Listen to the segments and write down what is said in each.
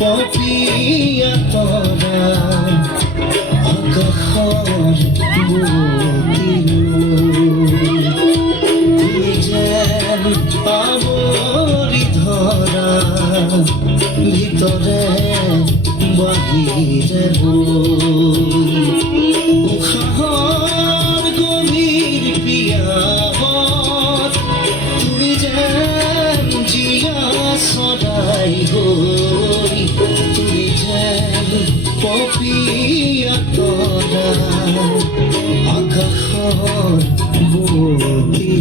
পপিয়া তৰা আকাশৰ বুৱতী তুমি যেন আৱৰি ধৰা ভিতৰে বাহিৰে উশাহৰ গভীৰ পিয়াহত তুমি যেন জীয়া চৰাই হৈ তুমি যেন পপিয়া তৰা আকাশৰ বুৱতী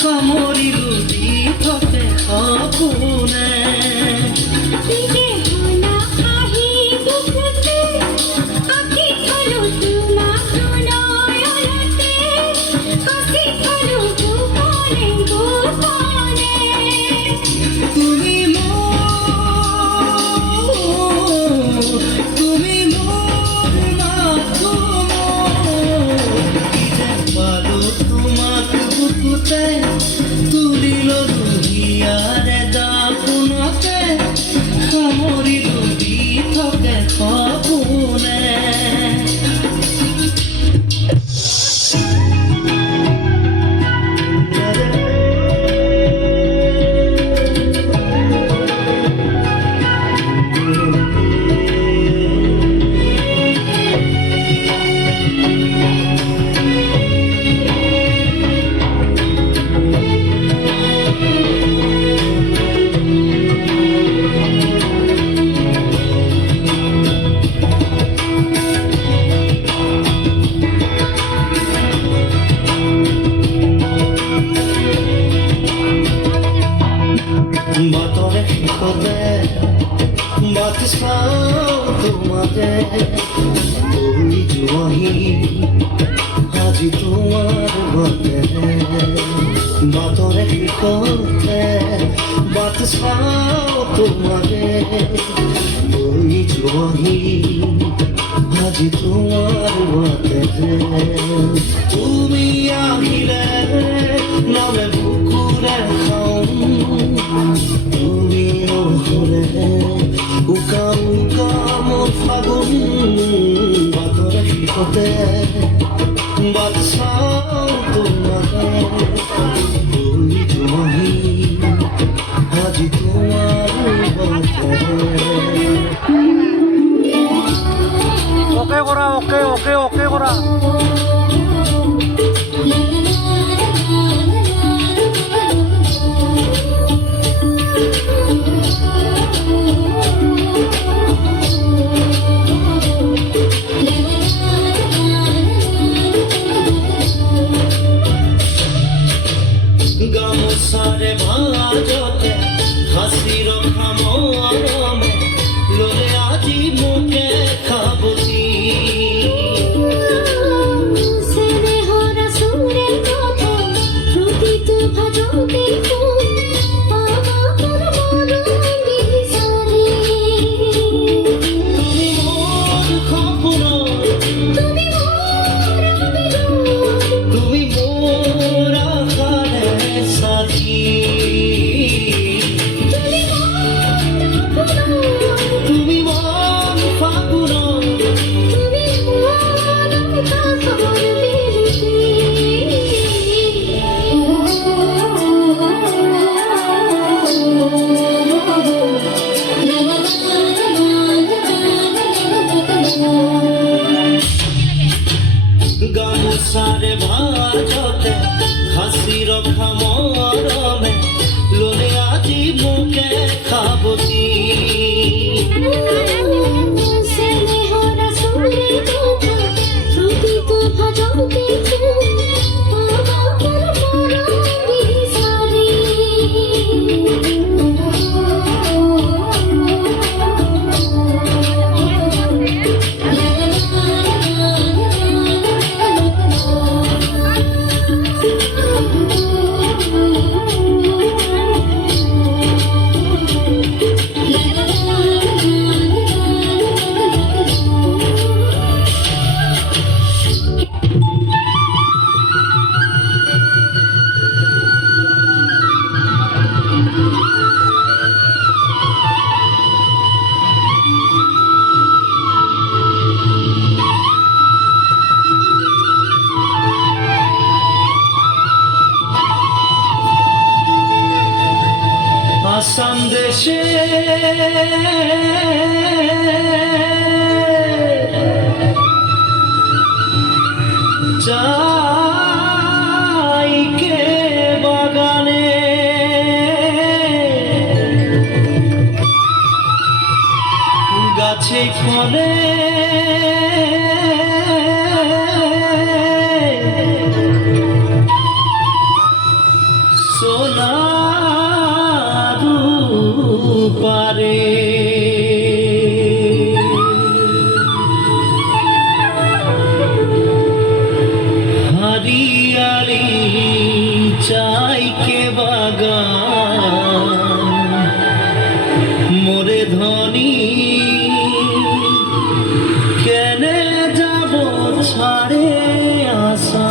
সামৰিলো দি থাকে সপোনে তুলিল দুহিয়াৰে দাপোনতে সামৰিলো দি থাকে সপোনে বাতরে শিখতে বাট চাওঁ তোমাতে তুমি যোৱাহি আজি তোমাৰ বাটেৰে বাতৰে শিখতে বাট চাওঁ তোমাতে তুমি যোৱাহি আজি তোমাৰ বাটেৰে তুমি আহিলে নামে বুকুৰে খাওঁ তুমি নহ'লে উকা উকা মোৰ ফাগুন বাতৰে শিখতে বাট চাওঁ তোমাকে তুমি যোৱাহি আজি তোমাৰ বাটেৰে ওকে কৰা ওকে ওকে ওকে কৰা গামোচাৰে মাজতে হাসি ৰখা মৰমে ল'লে আজি মোকে খাবতি দেশে যাই কে বাগানে গাছে ফলে সোনার পারে হরিয়ালি চাই কে বাগান মোরে ধনী কেনে যাব ছাড়ে আসা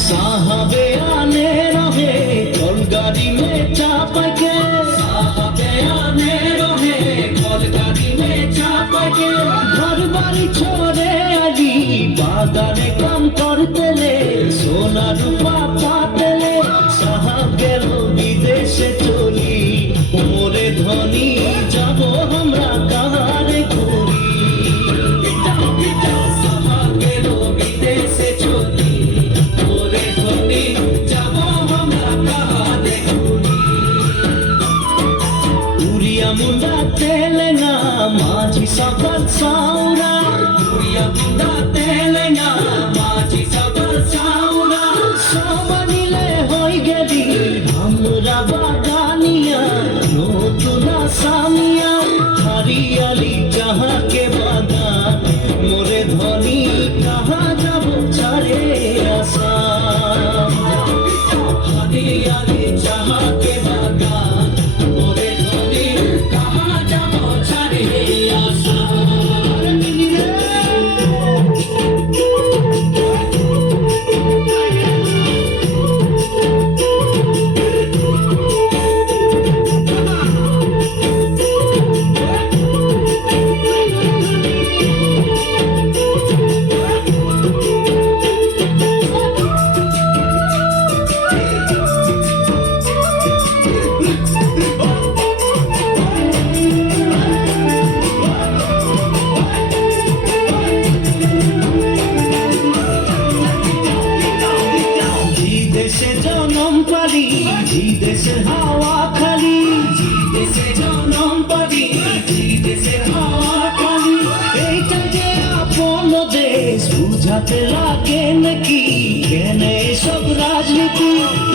साहबे आने रहे कलगाड़ी में चाप के साहबे आने रहे कलगाड़ी में चाप के घर बाड़ी छोड़े अली बागाने काम करते ले सोना रूपा पाते ले साहब गेलो विदेशे चली मोरे धनी जाबो हमरा कहारे घुरी साहब गेलो विदेशे चली मुंडा तेलंगा माझी सफल साउरा पुरिया मुंडा तेलंगा माझी सफल साउरा सोबनिले होई गेली हमरा बागानिया नतुना सामिया हरियाली जहाँ के बागान मोरे धनी कहाँ जाबो छाड़े आसा हरियाली जहाँ के बागान मोरे धनी कहाँ जाबो छाड़े आसा দেশের হাওয়া খালি দেশে জনম পারি দেশের হাওয়া খালি এইটা যে আপন দেশ বুঝাতে লাগে নাকি কেন সব রাজনীতি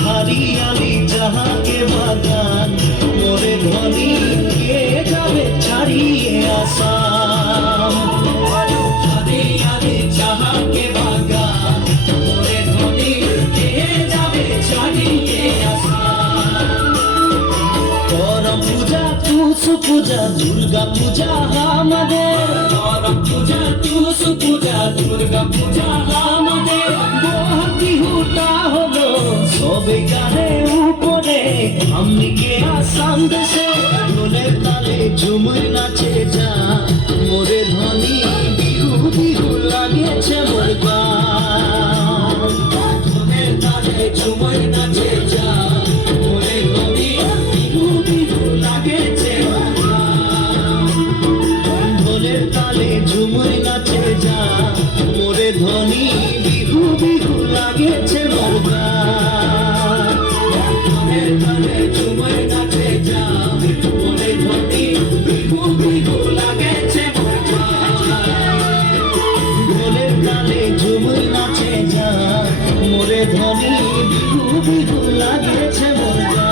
হরিয়ালি যাহাকে বাগান মোরে ধনী কে যাবে ছাড়িয়ে আসাম হরিয়ালি যাহাকে বাগান মোরে ধনী কে যাবে ছাড়িয়ে पूजा तुस पूजा दुर्गा पूजा हमाদের করম পূজা তুস পূজা দুর্গা পূজা আমাদের বহাতি হুটা হলো সবে গানে উপরে আমি কে আসাম দেশে দোলে তালে ঝুমুর নাচে যা মোরে ধনী বিহু বিহু লাগেছে মোর গান দোলে তালে ঝুমুর নাচে যা মোরে ধনী বিহু বিহু লাগেছে ঢোলের তালে ঝুমুর নাচে যা মোরে ধনী বিহু বিহু লাগেছে মোর গান ঢোলের তালে ঝুমুর নাচে যা মোরে ধনী বিহু বিহু লাগেছে মোর গান ঢোলের তালে ঝুমুর নাচে যা মোরে ধনী বিহু বিহু লাগেছে মোর গান